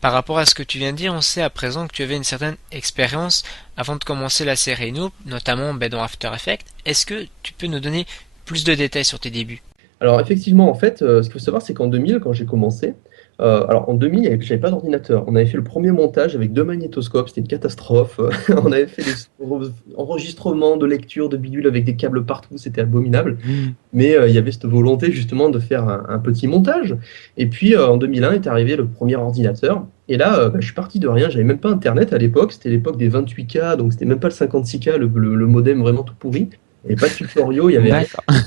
Par rapport à ce que tu viens de dire, on sait à présent que tu avais une certaine expérience avant de commencer la série Noob, notamment dans After Effects. Est-ce que tu peux nous donner plus de détails sur tes débuts? Alors effectivement, en fait, ce qu'il faut savoir, c'est qu'en 2000, quand j'ai commencé, alors en 2000, j'avais pas d'ordinateur. On avait fait le premier montage avec deux magnétoscopes, c'était une catastrophe. On avait fait des enregistrements de lecture de bidule avec des câbles partout, c'était abominable. Mais il y avait cette volonté justement de faire un petit montage. Et puis en 2001 est arrivé le premier ordinateur. Et là, je suis parti de rien, j'avais même pas Internet à l'époque, c'était l'époque des 28K, donc c'était même pas le 56K, le modem vraiment tout pourri. Il n'y avait pas de tutoriaux, il n'y avait rien. D'accord.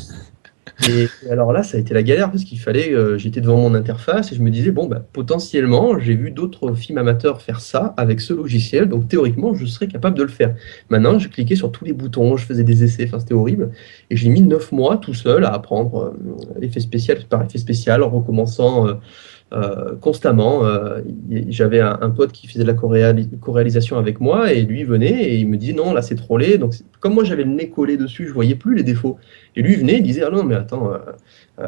Et alors là, ça a été la galère parce qu'il fallait, j'étais devant mon interface et je me disais, bon, bah, potentiellement, j'ai vu d'autres films amateurs faire ça avec ce logiciel, donc théoriquement, je serais capable de le faire. Maintenant, je cliquais sur tous les boutons, je faisais des essais, enfin, c'était horrible. Et j'ai mis 9 mois tout seul à apprendre effet spécial par effet spécial en recommençant constamment. J'avais un pote qui faisait de la co-réalisation avec moi et lui venait et il me dit non, là c'est trollé. Donc, comme moi j'avais le nez collé dessus, je voyais plus les défauts. Et lui venait, il disait ah non, mais attends,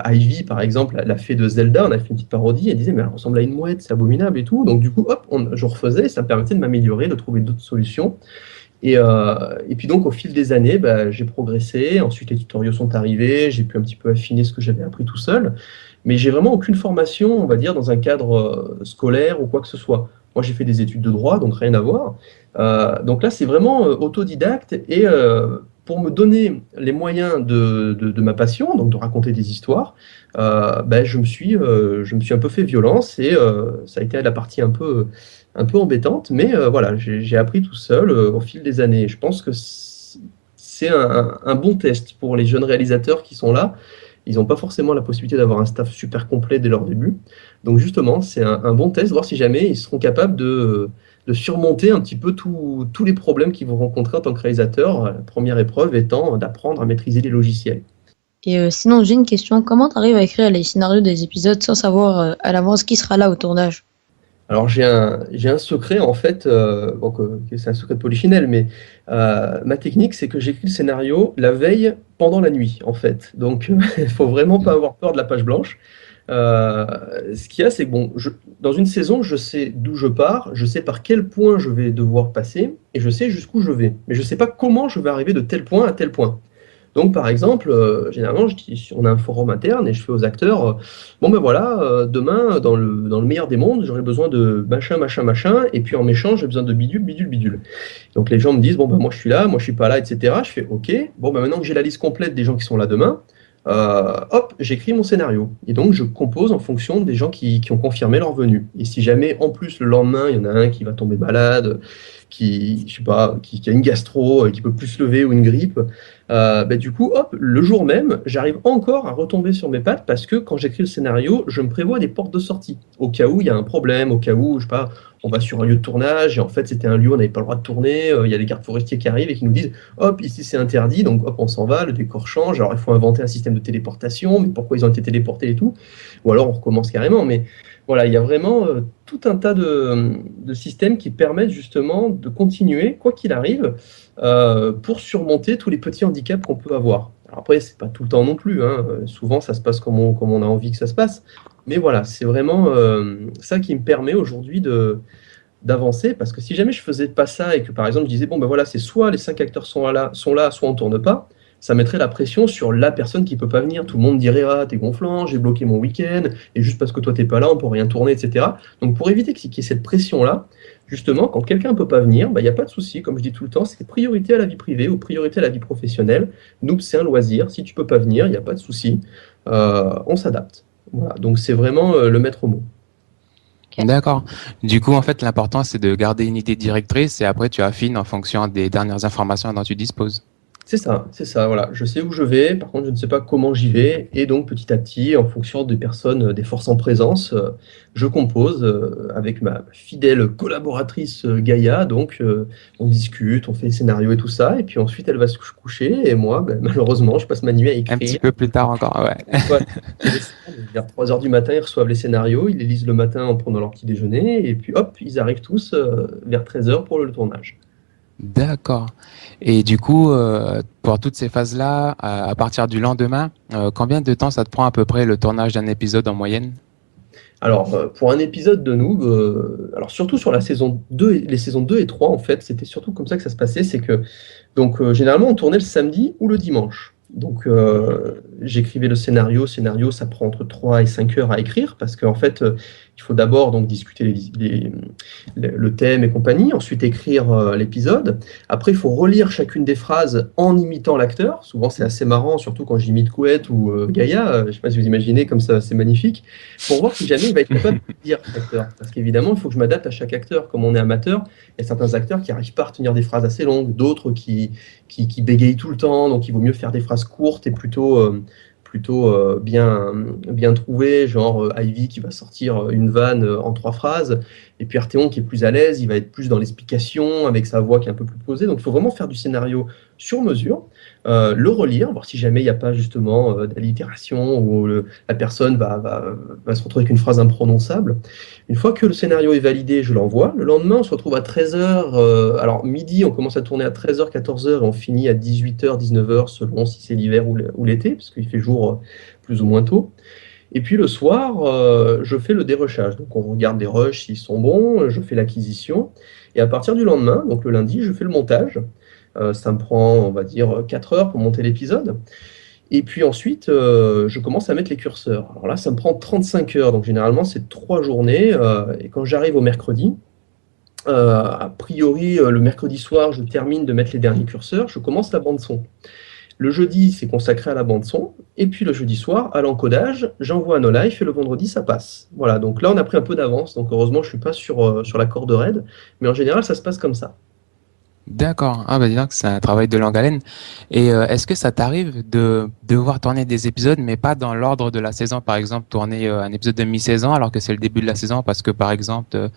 Ivy par exemple, la fée de Zelda, on a fait une petite parodie, elle disait mais elle ressemble à une mouette, c'est abominable et tout. Donc, du coup, hop, je refaisais, ça me permettait de m'améliorer, de trouver d'autres solutions. Et puis donc au fil des années, bah, j'ai progressé. Ensuite, les tutoriaux sont arrivés. J'ai pu un petit peu affiner ce que j'avais appris tout seul. Mais j'ai vraiment aucune formation, on va dire, dans un cadre scolaire ou quoi que ce soit. Moi, j'ai fait des études de droit, donc rien à voir. Donc là, c'est vraiment autodidacte. Et pour me donner les moyens de ma passion, donc de raconter des histoires, ben, je me suis un peu fait violence et ça a été la partie un peu embêtante, mais voilà, j'ai appris tout seul au fil des années. Je pense que c'est un bon test pour les jeunes réalisateurs qui sont là. Ils n'ont pas forcément la possibilité d'avoir un staff super complet dès leur début. Donc justement, c'est un bon test, voir si jamais ils seront capables de surmonter un petit peu tous les problèmes qu'ils vont rencontrer en tant que réalisateur. La première épreuve étant d'apprendre à maîtriser les logiciels. Et sinon, j'ai une question. Comment tu arrives à écrire les scénarios des épisodes sans savoir à l'avance qui sera là au tournage? Alors j'ai un secret en fait, bon, que c'est un secret de polichinelle, mais ma technique c'est que j'écris le scénario la veille pendant la nuit en fait. Donc il faut vraiment pas avoir peur de la page blanche. Euh, Ce qu'il y a c'est que bon, dans une saison je sais d'où je pars, je sais par quel point je vais devoir passer et je sais jusqu'où je vais. Mais je sais pas comment je vais arriver de tel point à tel point. Donc, par exemple, généralement, on a un forum interne et je fais aux acteurs, bon ben voilà, demain, dans le meilleur des mondes, j'aurai besoin de machin, machin, machin, et puis en méchant, j'ai besoin de bidule, bidule, bidule. Donc les gens me disent, bon ben moi je suis là, moi je suis pas là, etc. Je fais, ok, bon ben maintenant que j'ai la liste complète des gens qui sont là demain, hop, j'écris mon scénario. Et donc je compose en fonction des gens qui ont confirmé leur venue. Et si jamais, en plus, le lendemain, il y en a un qui va tomber malade, je sais pas, qui a une gastro, qui peut plus se lever ou une grippe, bah, du coup, hop, le jour même, j'arrive encore à retomber sur mes pattes parce que quand j'écris le scénario, je me prévois des portes de sortie. Au cas où il y a un problème, au cas où, je sais pas, on va sur un lieu de tournage et en fait c'était un lieu où on n'avait pas le droit de tourner, il y a des gardes forestiers qui arrivent et qui nous disent, hop, ici c'est interdit, donc hop, on s'en va, le décor change, alors il faut inventer un système de téléportation, mais pourquoi ils ont été téléportés et tout, ou alors on recommence carrément, mais voilà, il y a vraiment tout un tas de systèmes qui permettent justement de continuer, quoi qu'il arrive, pour surmonter tous les petits handicaps qu'on peut avoir. Alors après, c'est pas tout le temps non plus, hein. Souvent, ça se passe comme on a envie que ça se passe. Mais voilà, c'est vraiment ça qui me permet aujourd'hui d'avancer. Parce que si jamais je faisais pas ça et que par exemple je disais, bon ben voilà, c'est soit les cinq acteurs sont là, soit on tourne pas, ça mettrait la pression sur la personne qui peut pas venir. Tout le monde dirait, ah, t'es gonflant, j'ai bloqué mon week-end, et juste parce que toi t'es pas là, on peut rien tourner, etc. Donc pour éviter qu'il y ait cette pression-là, justement, quand quelqu'un ne peut pas venir, bah, il n'y a pas de souci, comme je dis tout le temps, c'est priorité à la vie privée ou priorité à la vie professionnelle. Nous, c'est un loisir. Si tu peux pas venir, il n'y a pas de souci. On s'adapte. Voilà. Donc c'est vraiment le maître mot. Ok. D'accord. Du coup, en fait, l'important, c'est de garder une idée directrice et après, tu affines en fonction des dernières informations dont tu disposes. C'est ça, voilà. Je sais où je vais, par contre, je ne sais pas comment j'y vais. Et donc, petit à petit, en fonction des personnes, des forces en présence, je compose avec ma fidèle collaboratrice Gaïa. Donc, on discute, on fait les scénarios et tout ça. Et puis ensuite, elle va se coucher. Et moi, ben, malheureusement, je passe ma nuit à Un petit écrire. peu plus tard encore, ouais. Ouais, j'ai des cernes, vers 3 heures du matin, ils reçoivent les scénarios, ils les lisent le matin en prenant leur petit déjeuner. Et puis, hop, ils arrivent tous vers 13 heures pour le tournage. D'accord. Et du coup, pour toutes ces phases-là, à partir du lendemain, combien de temps ça te prend à peu près le tournage d'un épisode en moyenne? Alors, pour un épisode de Noob, alors surtout sur la saison 2, les saisons 2 et 3, en fait, c'était surtout comme ça que ça se passait, c'est que, donc, généralement, on tournait le samedi ou le dimanche. Donc, j'écrivais le scénario, ça prend entre 3 et 5 heures à écrire, parce qu'en fait, il faut d'abord donc discuter le thème et compagnie, ensuite écrire l'épisode. Après, il faut relire chacune des phrases en imitant l'acteur. Souvent, c'est assez marrant, surtout quand j'imite Couette ou Gaïa. Je ne sais pas si vous imaginez, comme ça, c'est magnifique. Pour voir si jamais il va être capable de dire cet acteur. Parce qu'évidemment, il faut que je m'adapte à chaque acteur. Comme on est amateur, il y a certains acteurs qui n'arrivent pas à retenir des phrases assez longues, d'autres qui bégayent tout le temps. Donc, il vaut mieux faire des phrases courtes et plutôt bien trouvées, genre Ivy qui va sortir une vanne en 3 phrases. Et puis Arthéon qui est plus à l'aise, il va être plus dans l'explication, avec sa voix qui est un peu plus posée. Donc il faut vraiment faire du scénario sur mesure, le relire, voir si jamais il n'y a pas justement d'allitération ou la personne va se retrouver avec une phrase imprononçable. Une fois que le scénario est validé, je l'envoie. Le lendemain, on se retrouve à 13h. Alors midi, on commence à tourner à 13h, 14h et on finit à 18h, 19h selon si c'est l'hiver ou l'été, parce qu'il fait jour plus ou moins tôt. Et puis le soir, je fais le dérushage. Donc on regarde des rushs s'ils sont bons, je fais l'acquisition. Et à partir du lendemain, donc le lundi, je fais le montage. Ça me prend, on va dire, 4 heures pour monter l'épisode. Et puis ensuite, je commence à mettre les curseurs. Alors là, ça me prend 35 heures. Donc généralement, c'est 3 journées. Et quand j'arrive au mercredi, a priori, le mercredi soir, je termine de mettre les derniers curseurs. Je commence la bande son. Le jeudi, c'est consacré à la bande son. Et puis le jeudi soir, à l'encodage, j'envoie à No Life et le vendredi, ça passe. Voilà, donc là, on a pris un peu d'avance. Donc heureusement, je ne suis pas sur la corde raide. Mais en général, ça se passe comme ça. D'accord. Ah bah dis donc, c'est un travail de longue haleine. Et est-ce que ça t'arrive de devoir tourner des épisodes, mais pas dans l'ordre de la saison, par exemple, tourner un épisode de mi-saison alors que c'est le début de la saison, parce que par exemple,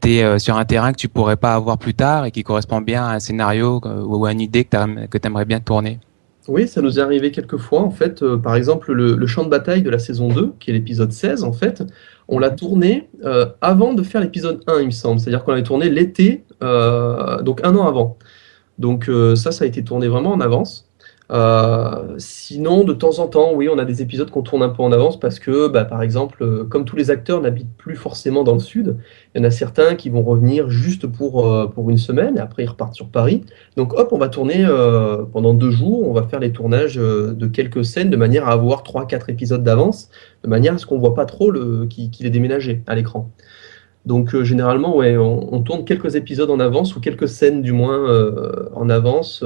tu es sur un terrain que tu pourrais pas avoir plus tard et qui correspond bien à un scénario ou à une idée que tu aimerais bien tourner. Oui, ça nous est arrivé quelques fois. En fait, par exemple, le champ de bataille de la saison 2, qui est l'épisode 16, en fait, on l'a tourné avant de faire l'épisode 1, il me semble. C'est-à-dire qu'on l'avait tourné l'été, donc un an avant. Donc ça a été tourné vraiment en avance. Sinon, de temps en temps, oui, on a des épisodes qu'on tourne un peu en avance parce que, bah, par exemple, comme tous les acteurs n'habitent plus forcément dans le sud, il y en a certains qui vont revenir juste pour une semaine et après ils repartent sur Paris. Donc hop, on va tourner pendant 2 jours, on va faire les tournages de quelques scènes de manière à avoir 3, 4 épisodes d'avance, de manière à ce qu'on ne voit pas trop qu'il est déménagé à l'écran. Donc généralement, ouais, on tourne quelques épisodes en avance ou quelques scènes du moins en avance.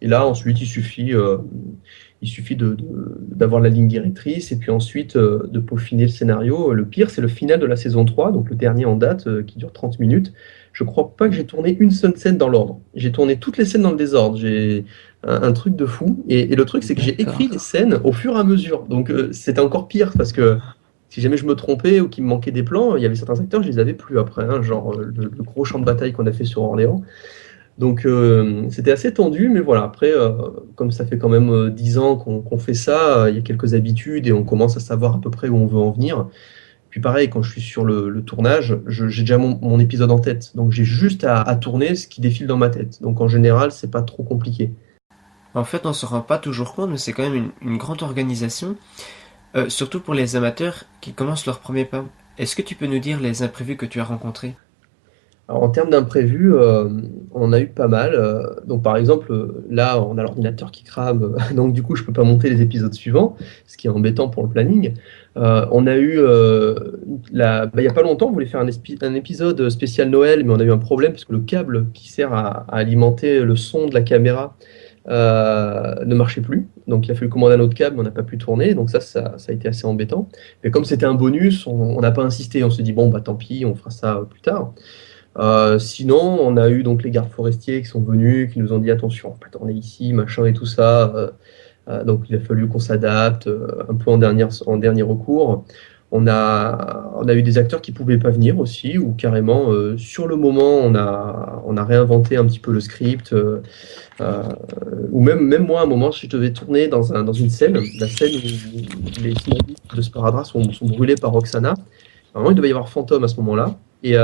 Et là, ensuite, il suffit d'avoir la ligne directrice et puis ensuite de peaufiner le scénario. Le pire, c'est le final de la saison 3, donc le dernier en date qui dure 30 minutes. Je crois pas que j'ai tourné une seule scène dans l'ordre. J'ai tourné toutes les scènes dans le désordre. J'ai un truc de fou. Et le truc, c'est que j'ai écrit D'accord. les scènes au fur et à mesure. Donc c'était encore pire parce que si jamais je me trompais ou qu'il me manquait des plans, il y avait certains acteurs, je les avais plus après, hein, genre le gros champ de bataille qu'on a fait sur Orléans. Donc c'était assez tendu, mais voilà, après, comme ça fait quand même 10 ans qu'on fait ça, il y a quelques habitudes et on commence à savoir à peu près où on veut en venir. Puis pareil, quand je suis sur le tournage, j'ai déjà mon épisode en tête, donc j'ai juste à tourner ce qui défile dans ma tête. Donc en général, c'est pas trop compliqué. En fait, on se rend pas toujours compte, mais c'est quand même une grande organisation, surtout pour les amateurs qui commencent leur premier pas. Est-ce que tu peux nous dire les imprévus que tu as rencontrés? Alors, en termes d'imprévus, on en a eu pas mal. Donc, par exemple, là, on a l'ordinateur qui crame, donc du coup, je peux pas monter les épisodes suivants, ce qui est embêtant pour le planning. On a eu, il y a pas longtemps, on voulait faire un épisode spécial Noël, mais on a eu un problème parce que le câble qui sert à alimenter le son de la caméra ne marchait plus. Donc, il a fallu commander un autre câble, mais on n'a pas pu tourner. Donc, ça a été assez embêtant. Mais comme c'était un bonus, on n'a pas insisté. On s'est dit, bon, bah tant pis, on fera ça plus tard. Sinon, on a eu donc les gardes forestiers qui sont venus, qui nous ont dit attention, on est ici, machin et tout ça. Donc il a fallu qu'on s'adapte un peu en dernier recours. On a eu des acteurs qui pouvaient pas venir aussi, ou carrément sur le moment on a réinventé un petit peu le script. Ou même moi, à un moment, si je devais tourner dans une scène, la scène où les finalistes de Sparadrap sont brûlés par Roxana. Normalement, il devait y avoir Fantôme à ce moment-là. Et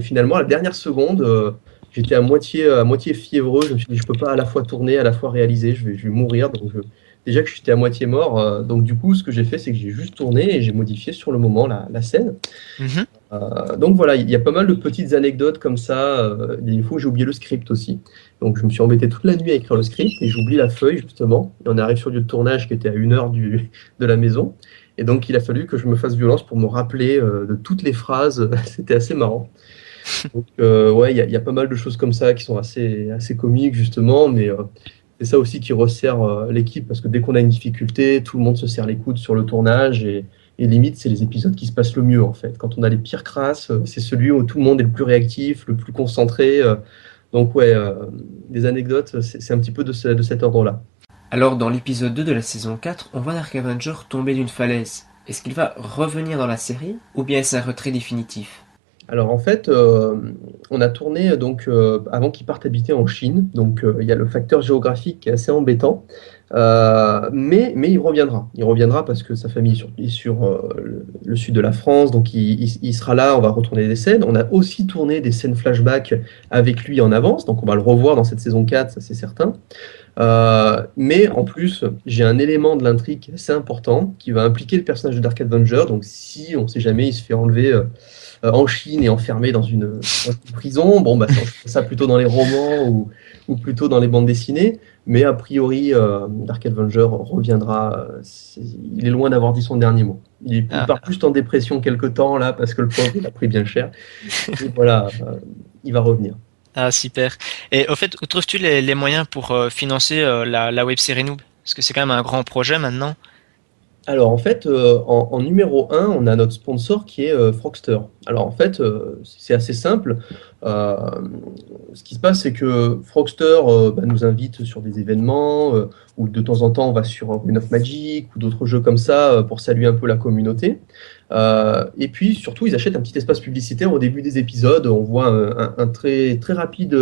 finalement, à la dernière seconde, j'étais à moitié fiévreux. Je me suis dit, je peux pas à la fois tourner, à la fois réaliser. Je vais mourir. Donc, déjà que j'étais à moitié mort. Donc du coup, ce que j'ai fait, c'est que j'ai juste tourné et j'ai modifié sur le moment la scène. Mhm. Donc voilà, il y a pas mal de petites anecdotes comme ça. Il y a une fois où j'ai oublié le script aussi. Donc je me suis embêté toute la nuit à écrire le script et j'oublie la feuille justement. Et on arrive sur le lieu de tournage qui était à 1 heure de la maison. Et donc il a fallu que je me fasse violence pour me rappeler de toutes les phrases. C'était assez marrant. Donc ouais, il y a pas mal de choses comme ça qui sont assez comiques justement. Mais c'est ça aussi qui resserre l'équipe parce que dès qu'on a une difficulté, tout le monde se serre les coudes sur le tournage et limite, c'est les épisodes qui se passent le mieux en fait. Quand on a les pires crasses, c'est celui où tout le monde est le plus réactif, le plus concentré. Donc ouais, des anecdotes, c'est un petit peu de cet ordre-là. Alors dans l'épisode 2 de la saison 4, on voit Dark Avenger tomber d'une falaise. Est-ce qu'il va revenir dans la série ou bien est-ce un retrait définitif? Alors en fait, on a tourné donc avant qu'il parte habiter en Chine. Donc il y a le facteur géographique qui est assez embêtant. Mais il reviendra. Il reviendra parce que sa famille est sur le sud de la France. Donc il sera là, on va retourner des scènes. On a aussi tourné des scènes flashback avec lui en avance. Donc on va le revoir dans cette saison 4, ça c'est certain. Mais en plus, j'ai un élément de l'intrigue assez important qui va impliquer le personnage de Dark Avenger. Donc si on ne sait jamais, il se fait enlever en Chine et enfermé dans une prison. Bon, bah, ça, on fait ça plutôt dans les romans ou plutôt dans les bandes dessinées. Mais a priori, Dark Avenger reviendra. Il est loin d'avoir dit son dernier mot. Il Ah, part juste en dépression quelque temps là parce que le pauvre il a pris bien cher. Et voilà, il va revenir. ah, super. Et au fait, où trouves-tu les moyens pour financer la web série Noob? Parce que c'est quand même un grand projet maintenant. Alors en fait, en numéro un, on a notre sponsor qui est Frogster. Alors en fait, c'est assez simple. Euh, Ce qui se passe, c'est que Frogster bah, nous invite sur des événements, ou de temps en temps on va sur Rune of Magic ou d'autres jeux comme ça pour saluer un peu la communauté. Et puis surtout, ils achètent un petit espace publicitaire au début des épisodes. On voit un très, très rapide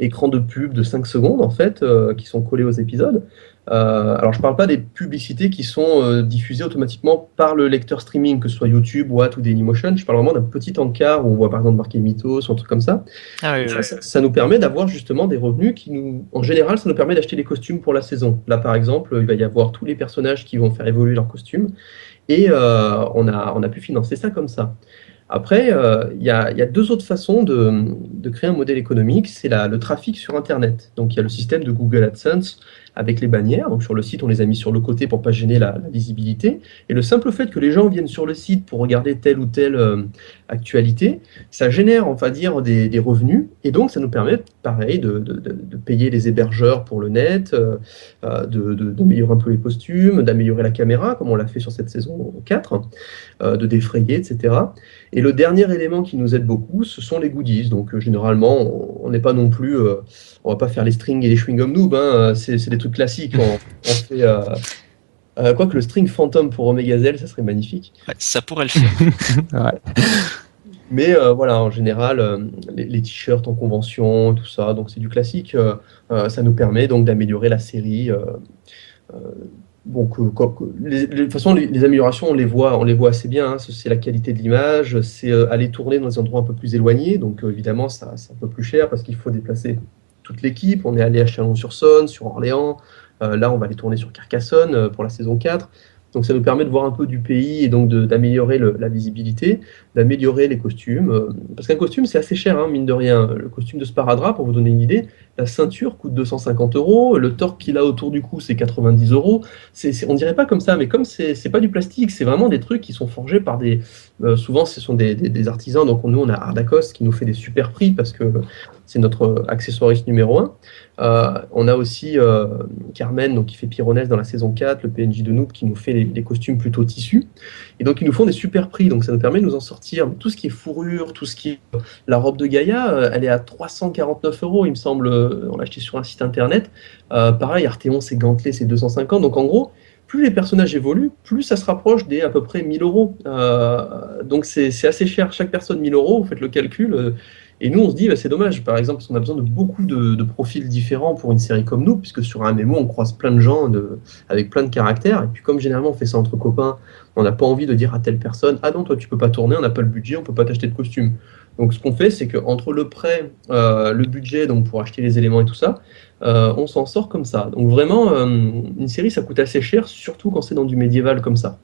écran de pub de 5 secondes en fait, qui sont collés aux épisodes. Alors, je ne parle pas des publicités qui sont diffusées automatiquement par le lecteur streaming, que ce soit YouTube, Watt ou Dailymotion. Je parle vraiment d'un petit encart où on voit par exemple marqué Mythos ou un truc comme ça. Ah oui, Et oui, ça, oui. ça nous permet d'avoir justement des revenus qui nous, en général, ça nous permet d'acheter les costumes pour la saison. Là, par exemple, il va y avoir tous les personnages qui vont faire évoluer leurs costumes et on a pu financer ça comme ça. Après, il y a deux autres façons de créer un modèle économique. C'est le trafic sur Internet. Donc, il y a le système de Google AdSense avec les bannières. Donc, sur le site, on les a mis sur le côté pour pas gêner la visibilité. Et le simple fait que les gens viennent sur le site pour regarder telle ou telle actualité, ça génère, on va dire, des revenus. Et donc, ça nous permet, pareil, de payer les hébergeurs pour le net, d'améliorer un peu les costumes, d'améliorer la caméra, comme on l'a fait sur cette saison 4, de défrayer, etc. Et le dernier élément qui nous aide beaucoup, ce sont les goodies. Donc généralement, on n'est pas non plus, on va pas faire les strings et les chewing-gum noob, hein, c'est des trucs classiques. On fait, quoique le string Phantom pour Omegazelle, ça serait magnifique. Ouais, ça pourrait le faire. Ouais. Mais voilà, en général, les t-shirts en convention, tout ça, donc c'est du classique. Ça nous permet donc d'améliorer la série. Euh, Donc, de toute façon, les améliorations, on les voit assez bien, hein. C'est la qualité de l'image, c'est aller tourner dans des endroits un peu plus éloignés. Donc, évidemment, ça, c'est un peu plus cher parce qu'il faut déplacer toute l'équipe. On est allé à Chalon-sur-Saône, sur Orléans. Là, on va aller tourner sur Carcassonne pour la saison 4. Donc, ça nous permet de voir un peu du pays et donc d'améliorer la visibilité, d'améliorer les costumes. Parce qu'un costume, c'est assez cher, hein, mine de rien. Le costume de Sparadrap, pour vous donner une idée, la ceinture coûte 250 euros, le torque qu'il a autour du cou, c'est 90 euros. On dirait pas comme ça, mais comme c'est pas du plastique, c'est vraiment des trucs qui sont forgés par des. Souvent, ce sont des artisans. Donc, nous, on a Ardacos qui nous fait des super prix parce que c'est notre accessoiriste numéro un. On a aussi Carmen, donc, qui fait Pyronès dans la saison 4, le PNJ de Noob, qui nous fait les costumes plutôt tissus. Et donc, ils nous font des super prix. Donc, ça nous permet de nous en sortir. Mais tout ce qui est fourrure, tout ce qui est. La robe de Gaïa, elle est à 349 euros, il me semble. On l'a acheté sur un site internet. Pareil, Arthéon, c'est gantelé, c'est 250. Donc, en gros, plus les personnages évoluent, plus ça se rapproche des à peu près 1000 euros. Donc, c'est assez cher. Chaque personne, 1000 euros, vous faites le calcul. Et nous, on se dit, bah, c'est dommage, par exemple, parce qu'on a besoin de beaucoup de profils différents pour une série comme nous, puisque sur un MMO, on croise plein de gens avec plein de caractères. Et puis, comme généralement, on fait ça entre copains, on n'a pas envie de dire à telle personne, ah non, toi, tu peux pas tourner, on n'a pas le budget, on peut pas t'acheter de costume. Donc ce qu'on fait, c'est qu'entre le prêt, le budget donc pour acheter les éléments et tout ça, on s'en sort comme ça. Donc vraiment, une série, ça coûte assez cher, surtout quand c'est dans du médiéval comme ça.